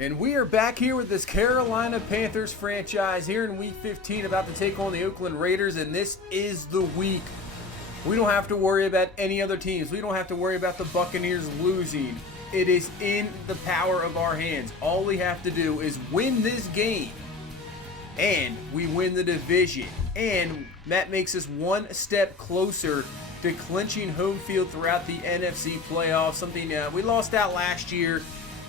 And we are back here with this Carolina Panthers franchise here in Week 15, about to take on the Oakland Raiders, and this is the week. We don't have to worry about any other teams. We don't have to worry about the Buccaneers losing. It is in the power of our hands. All we have to do is win this game, and we win the division. And that makes us one step closer to clinching home field throughout the NFC playoffs, something we lost out last year.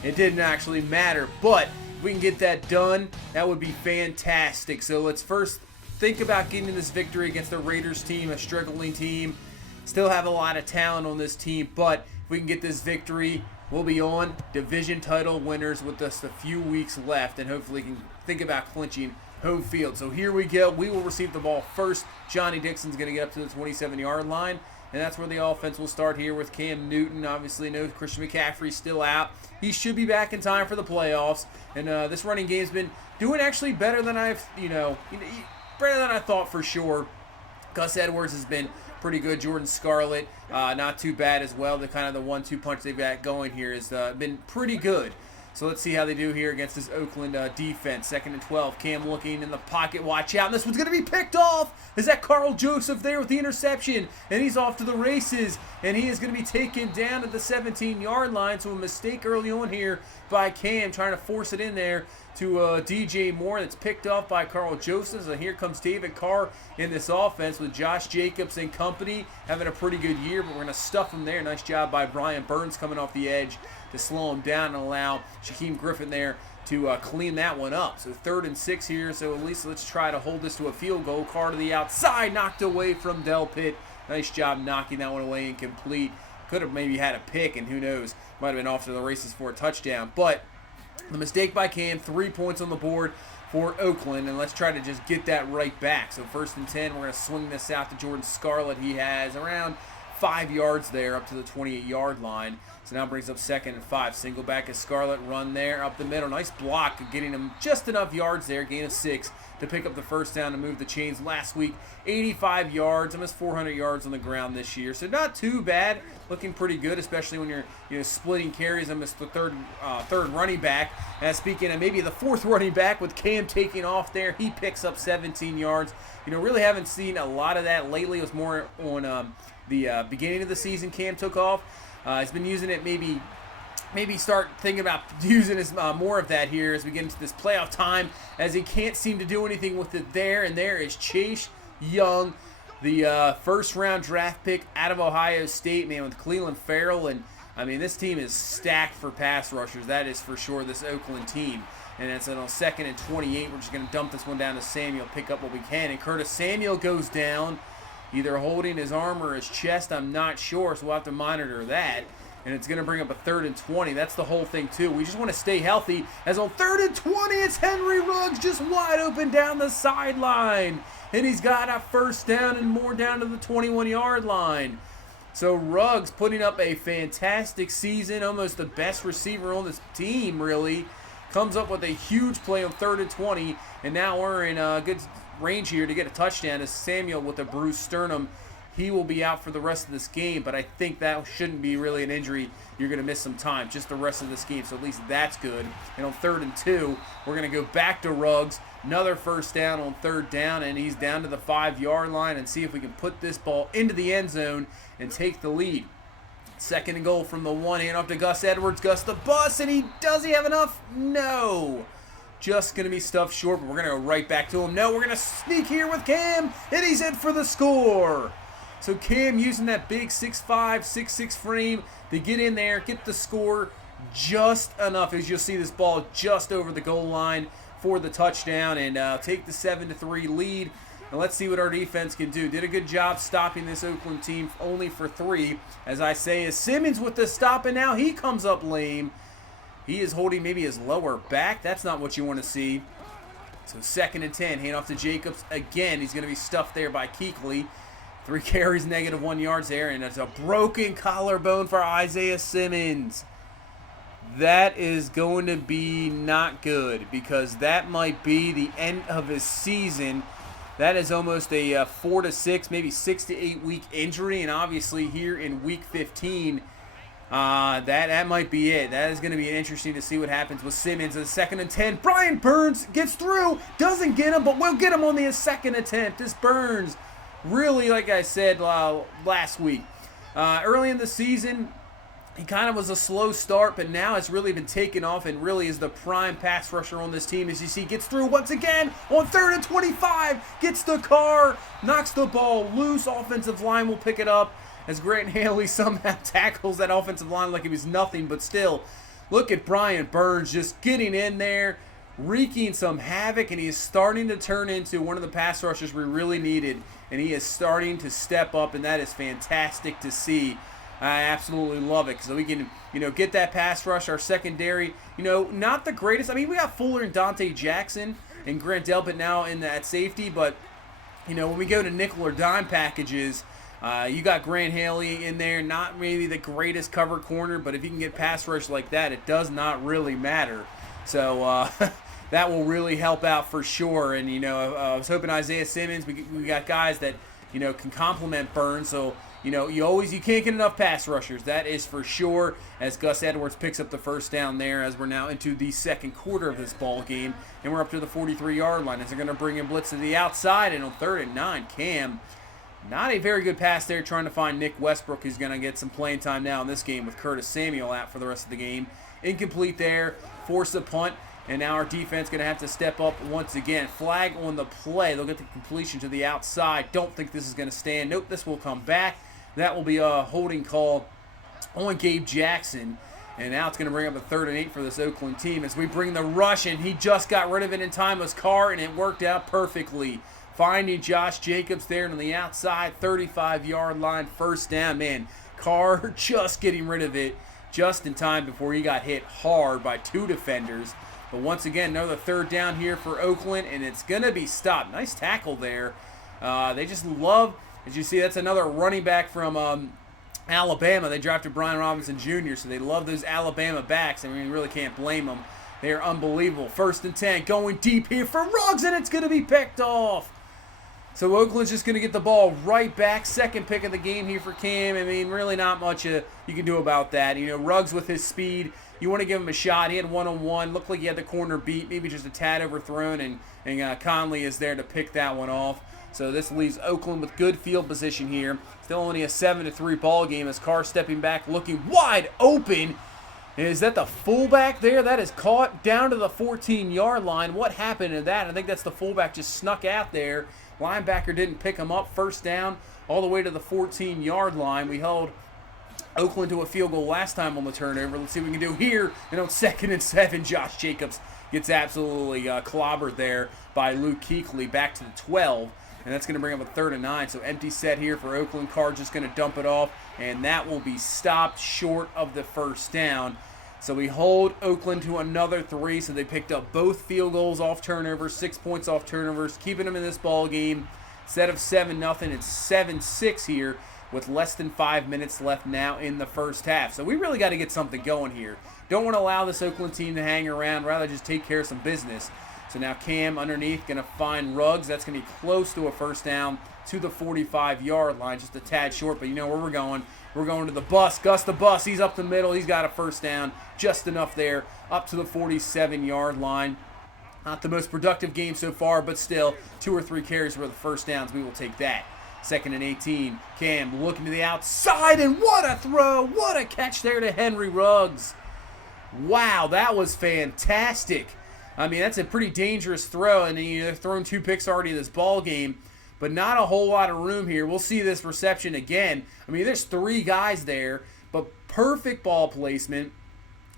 It didn't actually matter, but if we can get that done, that would be fantastic. So let's first think about getting this victory against the Raiders team, a struggling team. Still have a lot of talent on this team, but if we can get this victory, we'll be on division title winners with just a few weeks left, and hopefully can think about clinching home field. So here we go. We will receive the ball first. Johnny Dixon's going to get up to the 27-yard line, and that's where the offense will start here with Cam Newton. Obviously, no Christian McCaffrey still out. He should be back in time for the playoffs, and this running game's been doing actually better than better than I thought for sure. Gus Edwards has been pretty good. Jordan Scarlett, not too bad as well. The kind of the 1-2 punch they've got going here has been pretty good. So let's see how they do here against this Oakland defense. 2nd and 12. Cam looking in the pocket. Watch out. And this one's going to be picked off. Is that Carl Joseph there with the interception? And he's off to the races. And he is going to be taken down at the 17-yard line. So a mistake early on here by Cam, trying to force it in there to DJ Moore. That's picked off by Carl Joseph. So here comes David Carr in this offense with Josh Jacobs and company. Having a pretty good year, but we're going to stuff him there. Nice job by Brian Burns coming off the edge to slow him down and allow Shaquem Griffin there to clean that one up. So 3rd and 6 here, so at least let's try to hold this to a field goal. Carr to the outside, knocked away from Del Pitt. Nice job knocking that one away incomplete. Could have maybe had a pick, and who knows, might have been off to the races for a touchdown. But the mistake by Cam, 3 points on the board for Oakland, and let's try to just get that right back. So 1st and 10, we're going to swing this out to Jordan Scarlett. He has around 5 yards there up to the 28-yard line. So now brings up 2nd and 5. Single back is Scarlett, run there up the middle. Nice block, getting him just enough yards there, gain of 6 to pick up the first down and move the chains. Last week, 85 yards, almost 400 yards on the ground this year. So not too bad, looking pretty good, especially when you're splitting carries. Almost the third running back. And speaking of maybe the 4th running back with Cam taking off there, he picks up 17 yards. Really haven't seen a lot of that lately. It was more on the beginning of the season Cam took off. He's been using it, maybe start thinking about using more of that here as we get into this playoff time, as he can't seem to do anything with it there. And there is Chase Young, the 1st-round draft pick out of Ohio State, man, with Cleveland Farrell. And, I mean, this team is stacked for pass rushers. That is for sure, this Oakland team. And it's on 2nd and 28. We're just going to dump this one down to Samuel, pick up what we can. And Curtis Samuel goes down, either holding his arm or his chest, I'm not sure, so we'll have to monitor that. And it's going to bring up a 3rd and 20. That's the whole thing, too. We just want to stay healthy, as on 3rd and 20, it's Henry Ruggs just wide open down the sideline. And he's got a first down and more down to the 21-yard line. So Ruggs putting up a fantastic season, almost the best receiver on this team, really. Comes up with a huge play on 3rd and 20, and now we're in a good range here to get a touchdown. As Samuel with a bruised sternum, he will be out for the rest of this game, but I think that shouldn't be really an injury. You're going to miss some time, just the rest of this game, so at least that's good. And on 3rd and 2, we're going to go back to Ruggs, another first down on 3rd down, and he's down to the 5-yard line, and see if we can put this ball into the end zone and take the lead. 2nd and goal from the 1, hand off to Gus Edwards. Gus the bus, and does he have enough? No. Just going to be stuffed short, but we're going to go right back to him. No, we're going to sneak here with Cam, and he's in for the score. So Cam using that big 6'5", 6'6" frame to get in there, get the score just enough, as you'll see this ball just over the goal line for the touchdown, and take the 7-3 lead. And let's see what our defense can do. Did a good job stopping this Oakland team only for 3. As I say, is Simmons with the stop, and now he comes up lame. He is holding maybe his lower back. That's not what you want to see. So 2nd and 10, hand off to Jacobs. Again, he's going to be stuffed there by Kuechly. 3 carries, -1 yards there, and it's a broken collarbone for Isaiah Simmons. That is going to be not good, because that might be the end of his season. That is almost a 4 to 6, maybe 6 to 8 week injury, and obviously here in week 15, That might be it. That is going to be interesting to see what happens with Simmons. A 2nd and 10. Brian Burns gets through. Doesn't get him, but we'll get him on the second attempt. This Burns, really, like I said last week, early in the season, he kind of was a slow start, but now it's really been taken off and really is the prime pass rusher on this team. As you see, gets through once again on 3rd and 25. Gets the car, knocks the ball loose. Offensive line will pick it up as Grant Haley somehow tackles that offensive line like it was nothing. But still, look at Brian Burns just getting in there, wreaking some havoc, and he is starting to turn into one of the pass rushers we really needed. And he is starting to step up, and that is fantastic to see. I absolutely love it, so we can, get that pass rush. Our secondary, not the greatest. I mean, we got Fuller and Dante Jackson and Grant Delpit now in that safety, but, when we go to nickel or dime packages, you got Grant Haley in there, not maybe the greatest cover corner, but if you can get pass rush like that, it does not really matter. So that will really help out for sure. And, I was hoping Isaiah Simmons, we got guys that, can complement Burns, so you can't get enough pass rushers. That is for sure. As Gus Edwards picks up the first down there, as we're now into the second quarter of this ball game, and we're up to the 43-yard line as they're going to bring in blitz to the outside. And on 3rd and 9, Cam, not a very good pass there, trying to find Nick Westbrook, who's going to get some playing time now in this game with Curtis Samuel out for the rest of the game. Incomplete there, force a punt. And now our defense going to have to step up once again. Flag on the play. They'll get the completion to the outside. Don't think this is going to stand. Nope, this will come back. That will be a holding call on Gabe Jackson. And now it's going to bring up a 3rd and 8 for this Oakland team as we bring the rush in. He just got rid of it in time with Carr, and it worked out perfectly. Finding Josh Jacobs there on the outside, 35-yard line, first down. Man, Carr just getting rid of it just in time before he got hit hard by 2 defenders. But once again, another 3rd down here for Oakland, and it's going to be stopped. Nice tackle there. They just love, as you see, that's another running back from Alabama. They drafted Brian Robinson Jr., so they love those Alabama backs. I mean, you really can't blame them. They are unbelievable. 1st and 10, going deep here for Ruggs, and it's going to be picked off. So Oakland's just going to get the ball right back. 2nd pick of the game here for Cam. I mean, really not much you can do about that. Ruggs with his speed, you want to give him a shot. He had one-on-one. Looked like he had the corner beat, maybe just a tad overthrown, and Conley is there to pick that one off. So this leaves Oakland with good field position here. Still only a 7-3 ball game as Carr stepping back, looking wide open. And is that the fullback there? That is caught down to the 14-yard line. What happened to that? I think that's the fullback just snuck out there. Linebacker didn't pick him up. First down all the way to the 14-yard line. We held Oakland to a field goal last time on the turnover. Let's see what we can do here. And on 2nd and 7, Josh Jacobs gets absolutely clobbered there by Luke Kuechly back to the 12. And that's going to bring up a 3rd and 9. So empty set here for Oakland. Carr just going to dump it off. And that will be stopped short of the first down. So we hold Oakland to another 3. So they picked up both field goals off turnovers, 6 points off turnovers, keeping them in this ball game. Instead of 7-0, it's 7-6 here with less than 5 minutes left now in the first half. So we really got to get something going here. Don't want to allow this Oakland team to hang around. Rather just take care of some business. So now Cam underneath going to find Ruggs. That's going to be close to a first down to the 45-yard line. Just a tad short, but you know where we're going. We're going to the bus. Gus the bus. He's up the middle. He's got a first down. Just enough there. Up to the 47-yard line. Not the most productive game so far, but still 2 or 3 carries for the first downs. We will take that. 2nd and 18. Cam looking to the outside, and what a throw. What a catch there to Henry Ruggs. Wow, that was fantastic. I mean, that's a pretty dangerous throw, and they've thrown 2 picks already this ball game, but not a whole lot of room here. We'll see this reception again. I mean, there's 3 guys there, but perfect ball placement,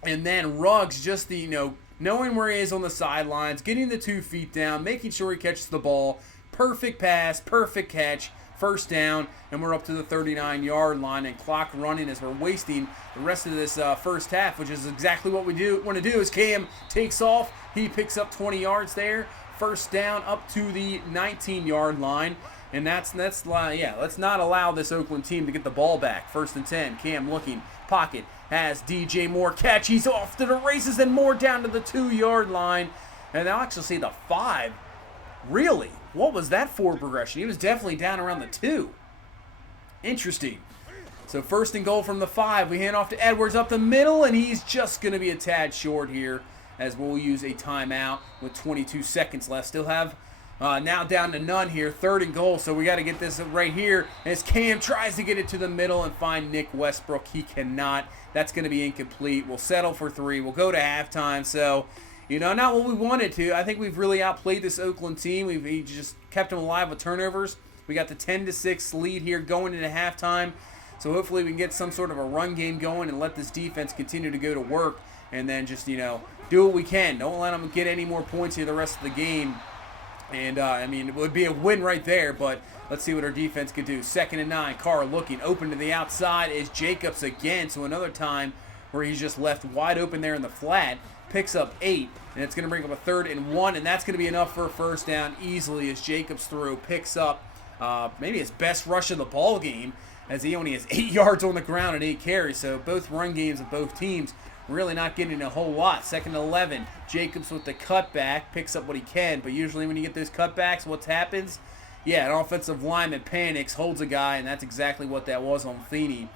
and then Ruggs just knowing where he is on the sidelines, getting the 2 feet down, making sure he catches the ball. Perfect pass, perfect catch, first down, and we're up to the 39-yard line, and clock running as we're wasting the rest of this first half, which is exactly what we want to do. As Cam takes off, he picks up 20 yards there. First down up to the 19-yard line, and let's not allow this Oakland team to get the ball back. 1st and 10. Cam looking, pocket, has DJ Moore catch. He's off to the races, and Moore down to the 2-yard line, and I'll actually see the 5. Really? What was that forward progression? He was definitely down around the 2. Interesting. So first and goal from the 5. We hand off to Edwards up the middle, and he's just going to be a tad short here as we'll use a timeout with 22 seconds left. Still have now down to none here. Third and goal, so we got to get this right here as Cam tries to get it to the middle and find Nick Westbrook. He cannot. That's going to be incomplete. We'll settle for 3. We'll go to halftime. So, you know, not what we wanted to. I think we've really outplayed this Oakland team. We've just kept them alive with turnovers. We got the 10-6 lead here going into halftime. So hopefully we can get some sort of a run game going and let this defense continue to go to work and then just, you know, do what we can. Don't let them get any more points here the rest of the game. And, I mean, it would be a win right there, but let's see what our defense could do. 2nd and 9, Carr looking open to the outside is Jacobs again. So another time where he's just left wide open there in the flat. Picks up 8, and it's going to bring up a 3rd and 1, and that's going to be enough for a first down easily as Jacobs picks up maybe his best rush of the ball game, as he only has 8 yards on the ground and 8 carries. So both run games of both teams really not getting a whole lot. 2nd and 11, Jacobs with the cutback, picks up what he can. But usually when you get those cutbacks, what happens? Yeah, an offensive lineman panics, holds a guy, and that's exactly what that was on Feeney,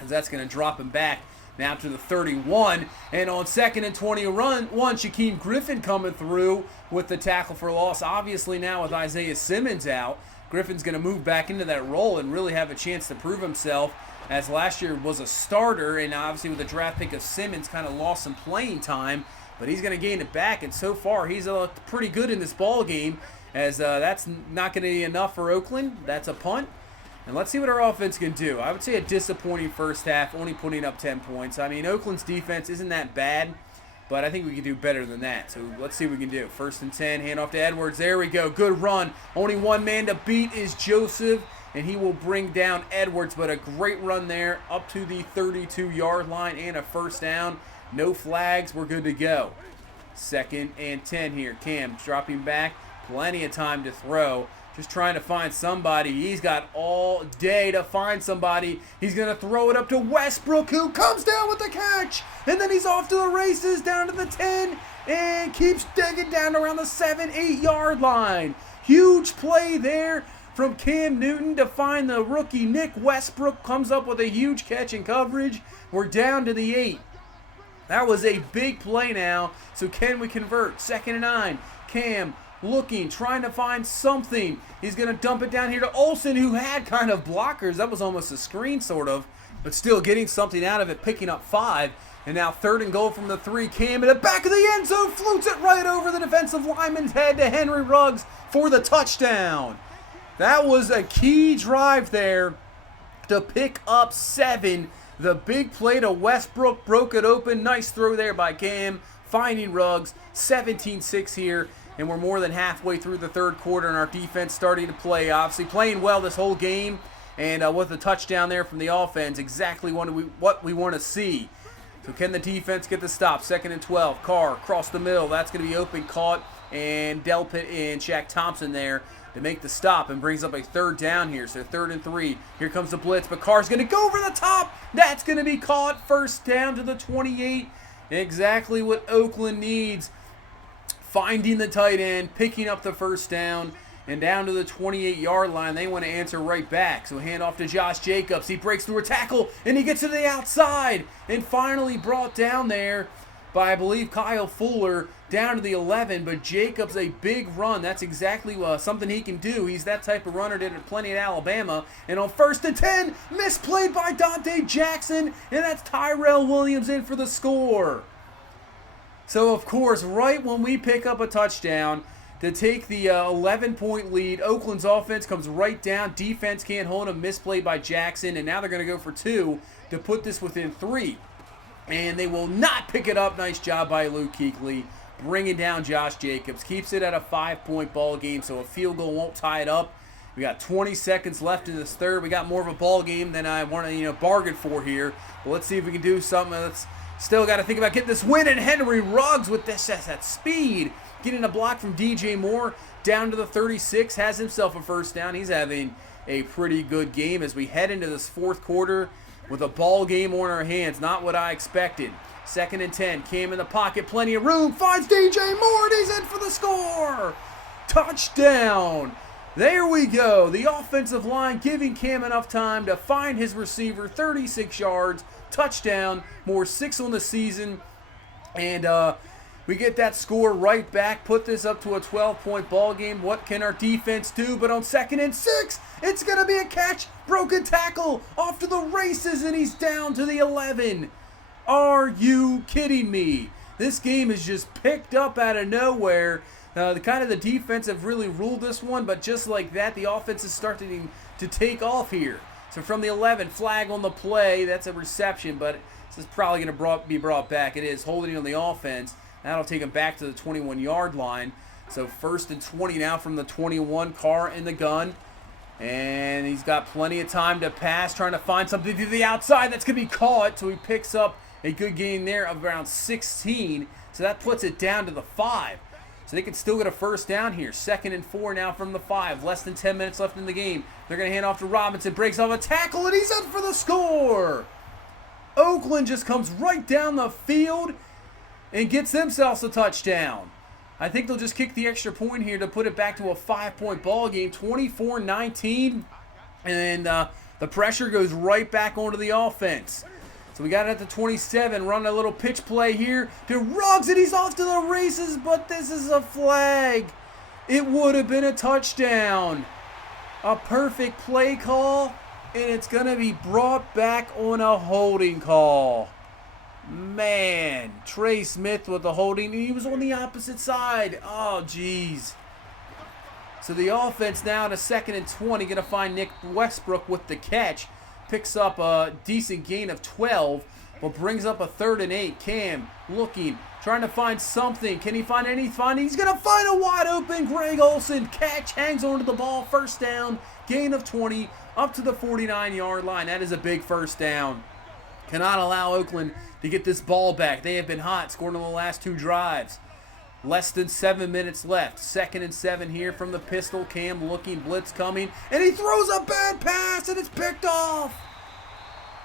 as that's going to drop him back now to the 31. And on 2nd and 21, Shaquem Griffin coming through with the tackle for loss. Obviously now with Isaiah Simmons out, Griffin's going to move back into that role and really have a chance to prove himself, as last year was a starter, and obviously with the draft pick of Simmons kind of lost some playing time, but he's going to gain it back, and so far he's looked pretty good in this ball game, as that's not going to be enough for Oakland. That's a punt, and let's see what our offense can do. I would say a disappointing first half, only putting up 10 points. I mean, Oakland's defense isn't that bad, but I think we can do better than that. So let's see what we can do. 1st and 10, hand off to Edwards. There we go. Good run. Only one man to beat is Joseph, and he will bring down Edwards. But a great run there up to the 32-yard line and a first down. No flags. We're good to go. 2nd and 10 here. Cam dropping back. Plenty of time to throw. Just trying to find somebody. He's got all day to find somebody. He's going to throw it up to Westbrook, who comes down with the catch. And then he's off to the races, down to the 10, and keeps digging down around the 7-8-yard line. Huge play there from Cam Newton to find the rookie Nick Westbrook. Comes up with a huge catch in coverage. We're down to the 8. That was a big play now. So can we convert? 2nd and 9. Cam looking, trying to find something. He's going to dump it down here to Olsen, who had kind of blockers. That was almost a screen, sort of, but still getting something out of it, picking up 5. And now 3rd and goal from the 3. Cam in the back of the end zone, floats it right over the defensive lineman's head to Henry Ruggs for the touchdown. That was a key drive there to pick up 7. The big play to Westbrook broke it open. Nice throw there by Cam, finding Ruggs. 17-6 here. And we're more than halfway through the 3rd quarter, and our defense starting to play. Obviously playing well this whole game, and with the touchdown there from the offense, exactly what we want to see. So can the defense get the stop? 2nd and 12. Carr across the middle. That's going to be open, caught, and Delpit and Shaq Thompson there to make the stop, and brings up a 3rd down here. So 3rd and 3. Here comes the blitz, but Carr's going to go over the top. That's going to be caught. First down to the 28. Exactly what Oakland needs. Finding the tight end, picking up the first down, and down to the 28-yard line. They want to answer right back. So hand off to Josh Jacobs. He breaks through a tackle, and he gets to the outside. And finally brought down there by, I believe, Kyle Fuller, down to the 11. But Jacobs, a big run. That's exactly something he can do. He's that type of runner, did it plenty at Alabama. And on 1st and 10, misplayed by Dante Jackson, and that's Tyrell Williams in for the score. So, of course, right when we pick up a touchdown to take the 11-point lead, Oakland's offense comes right down. Defense can't hold them. Misplayed by Jackson, and now they're going to go for 2 to put this within 3. And they will not pick it up. Nice job by Luke Kuechly, bringing down Josh Jacobs. Keeps it at a 5-point ball game, so a field goal won't tie it up. We got 20 seconds left in this 3rd. We got more of a ball game than I want to bargain for here. But let's see if we can do something that's still got to think about getting this win, and Henry Ruggs with that speed, getting a block from DJ Moore down to the 36, has himself a first down. He's having a pretty good game as we head into this 4th quarter with a ball game on our hands. Not what I expected. 2nd and 10, Cam in the pocket, plenty of room, finds DJ Moore, and he's in for the score. Touchdown. There we go. The offensive line giving Cam enough time to find his receiver, 36 yards, touchdown, more 6 on the season. And we get that score right back, put this up to a 12-point ball game. What can our defense do? But on 2nd and 6, it's going to be a catch, broken tackle, off to the races, and he's down to the 11. Are you kidding me? This game is just picked up out of nowhere. The defense have really ruled this one, but just like that, the offense is starting to take off here. So from the 11, flag on the play. That's a reception, but this is probably going to be brought back. It is holding on the offense. That'll take him back to the 21-yard line. So 1st and 20 now from the 21. Carr in the gun. And he's got plenty of time to pass, trying to find something to the outside. That's going to be caught, so he picks up a good gain there of around 16. So that puts it down to the 5. So they can still get a first down here. 2nd and 4 now from the 5. Less than 10 minutes left in the game. They're going to hand off to Robinson. Breaks off a tackle, and he's up for the score. Oakland just comes right down the field and gets themselves a touchdown. I think they'll just kick the extra point here to put it back to a 5-point ball game, 24-19. And the pressure goes right back onto the offense. So we got it at the 27, run a little pitch play here to Ruggs, and he's off to the races, but this is a flag. It would have been a touchdown. A perfect play call, and it's going to be brought back on a holding call. Man, Trey Smith with the holding, and he was on the opposite side. Oh, jeez. So the offense now to 2nd and 20, going to find Nick Westbrook with the catch. Picks up a decent gain of 12, but brings up a 3rd and 8. Cam looking, trying to find something. Can he find anything? He's going to find a wide open Greg Olsen. Catch, hangs onto the ball, first down, gain of 20, up to the 49-yard line. That is a big first down. Cannot allow Oakland to get this ball back. They have been hot, scoring on the last 2 drives. Less than 7 minutes left. 2nd and 7 here from the pistol. Cam looking, blitz coming, and he throws a bad pass, and it's picked off.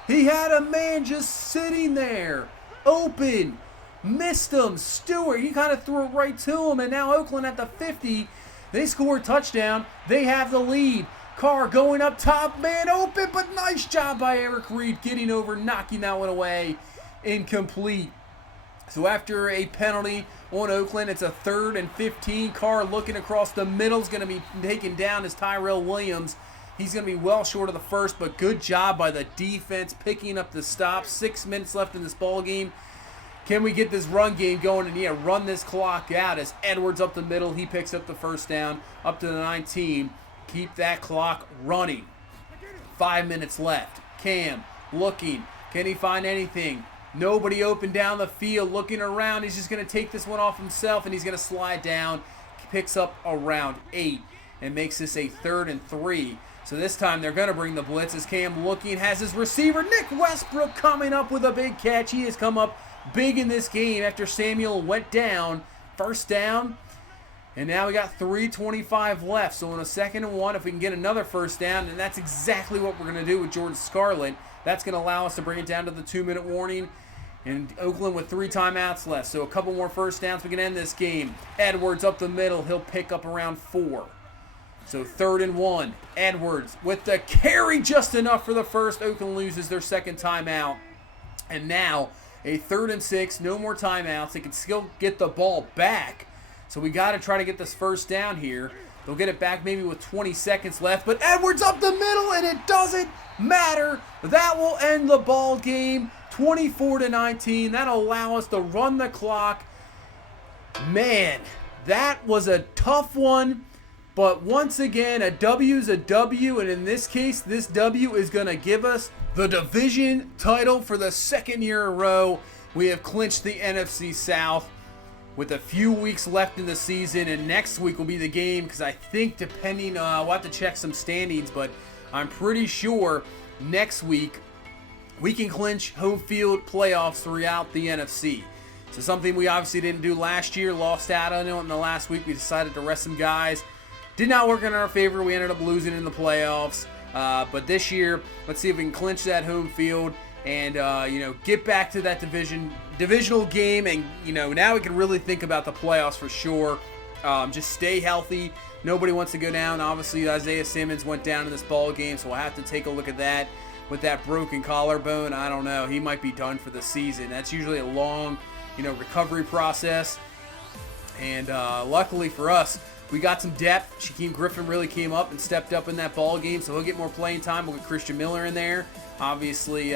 He had a man just sitting there, open, missed him. Stewart, he kind of threw it right to him, and now Oakland at the 50. They score a touchdown. They have the lead. Carr going up top, man open, but nice job by Eric Reed getting over, knocking that one away. Incomplete. So after a penalty on Oakland, it's a 3rd and 15. Carr looking across the middle is going to be taken down as Tyrell Williams. He's going to be well short of the first, but good job by the defense picking up the stop. 6 minutes left in this ball game. Can we get this run game going and run this clock out as Edwards up the middle. He picks up the first down up to the 19. Keep that clock running. 5 minutes left. Cam looking. Can he find anything? Nobody open down the field, looking around. He's just going to take this one off himself, and he's going to slide down. Picks up around 8 and makes this a 3rd and 3. So this time they're going to bring the blitz as Cam looking, has his receiver, Nick Westbrook, coming up with a big catch. He has come up big in this game after Samuel went down. First down. And now we got 3:25 left. So on a 2nd and 1, if we can get another first down, and that's exactly what we're going to do with Jordan Scarlett. That's going to allow us to bring it down to the 2-minute warning. And Oakland with 3 timeouts left. So a couple more first downs, we can end this game. Edwards up the middle. He'll pick up around 4. So 3rd and 1. Edwards with the carry just enough for the first. Oakland loses their 2nd timeout. And now a 3rd and 6. No more timeouts. They can still get the ball back. So we got to try to get this first down here. They'll get it back maybe with 20 seconds left. But Edwards up the middle, and it doesn't matter. That will end the ball game. 24-19. That'll allow us to run the clock. Man, that was a tough one. But once again, a W is a W. And in this case, this W is going to give us the division title for the 2nd year in a row. We have clinched the NFC South with a few weeks left in the season. And next week will be the game, because I think depending, we'll have to check some standings. But I'm pretty sure next week we can clinch home field playoffs throughout the NFC. So something we obviously didn't do last year, lost out on it in the last week. We decided to rest some guys. Did not work in our favor. We ended up losing in the playoffs. But this year, let's see if we can clinch that home field and get back to that divisional game. And now we can really think about the playoffs for sure. Just stay healthy. Nobody wants to go down. Obviously, Isaiah Simmons went down in this ball game, so we'll have to take a look at that. With that broken collarbone, I don't know. He might be done for the season. That's usually a long, recovery process. And luckily for us, we got some depth. Shaquem Griffin really came up and stepped up in that ball game, so he'll get more playing time. We'll get Christian Miller in there. Obviously,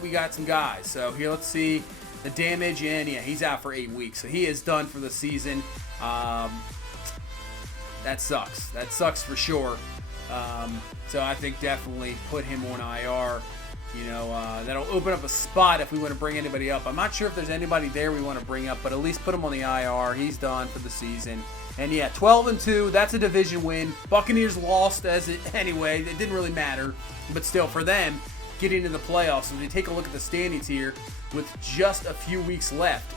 we got some guys. So here, let's see the damage. And yeah, he's out for 8 weeks, so he is done for the season. That sucks. That sucks for sure. So I think definitely put him on IR. That'll open up a spot if we want to bring anybody up. I'm not sure if there's anybody there we want to bring up, but at least put him on the IR. He's done for the season. And yeah, 12-2. That's a division win. Buccaneers lost anyway. It didn't really matter, but still for them getting into the playoffs. So if you take a look at the standings here, with just a few weeks left.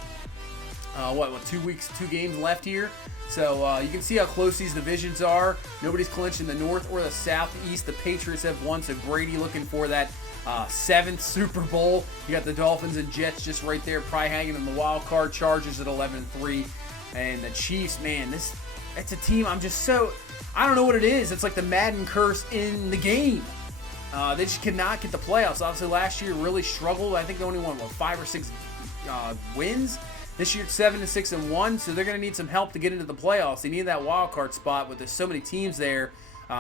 2 games left here. So you can see how close these divisions are. Nobody's clinched in the North or the Southeast. The Patriots have won, so Brady looking for that 7th Super Bowl. You got the Dolphins and Jets just right there, probably hanging in the wild card. Chargers at 11-3. And the Chiefs, man, it's a team I don't know what it is. It's like the Madden curse in the game. They just could not get the playoffs. Obviously, last year really struggled. I think they only won, 5 or 6 wins. This year, 7-6-1, so they're going to need some help to get into the playoffs. They need that wild card spot, but there's so many teams there.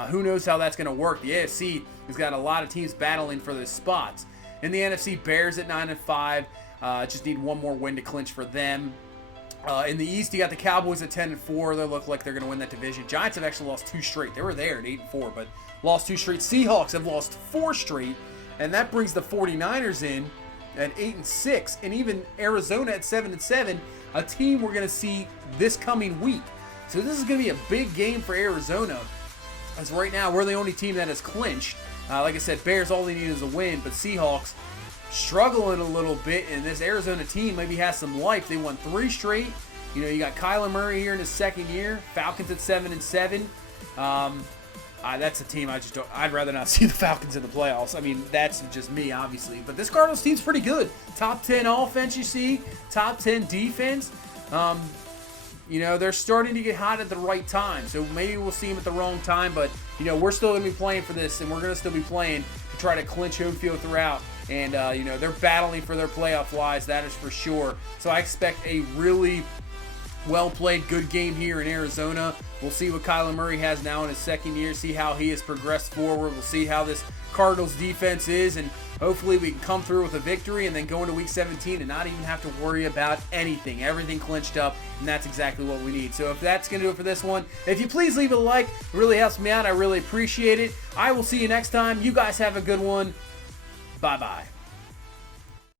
Who knows how that's going to work? The AFC has got a lot of teams battling for those spots. In the NFC, Bears at 9-5. Just need one more win to clinch for them. In the East, you got the Cowboys at 10-4. They look like they're going to win that division. Giants have actually lost 2 straight. They were there at 8-4, but lost 2 straight. Seahawks have lost 4 straight, and that brings the 49ers in at 8-6, and even Arizona at 7-7, a team we're going to see this coming week. So this is going to be a big game for Arizona, as right now we're the only team that has clinched. Like I said, Bears, all they need is a win, but Seahawks struggling a little bit, and this Arizona team maybe has some life. They won 3 straight. You got Kyler Murray here in his 2nd year. Falcons at 7-7. That's a team I'd rather not see the Falcons in the playoffs. I mean, that's just me, obviously. But this Cardinals team's pretty good. Top 10 offense, you see. Top 10 defense. They're starting to get hot at the right time. So maybe we'll see them at the wrong time. But, we're still going to be playing for this. And we're going to still be playing to try to clinch home field throughout. And, they're battling for their playoff lives. That is for sure. So I expect a really well-played, good game here in Arizona. We'll see what Kyler Murray has now in his 2nd year, see how he has progressed forward. We'll see how this Cardinals defense is, and hopefully we can come through with a victory and then go into Week 17 and not even have to worry about anything. Everything clinched up, and that's exactly what we need. So if that's going to do it for this one, if you please leave it a like, it really helps me out. I really appreciate it. I will see you next time. You guys have a good one. Bye-bye.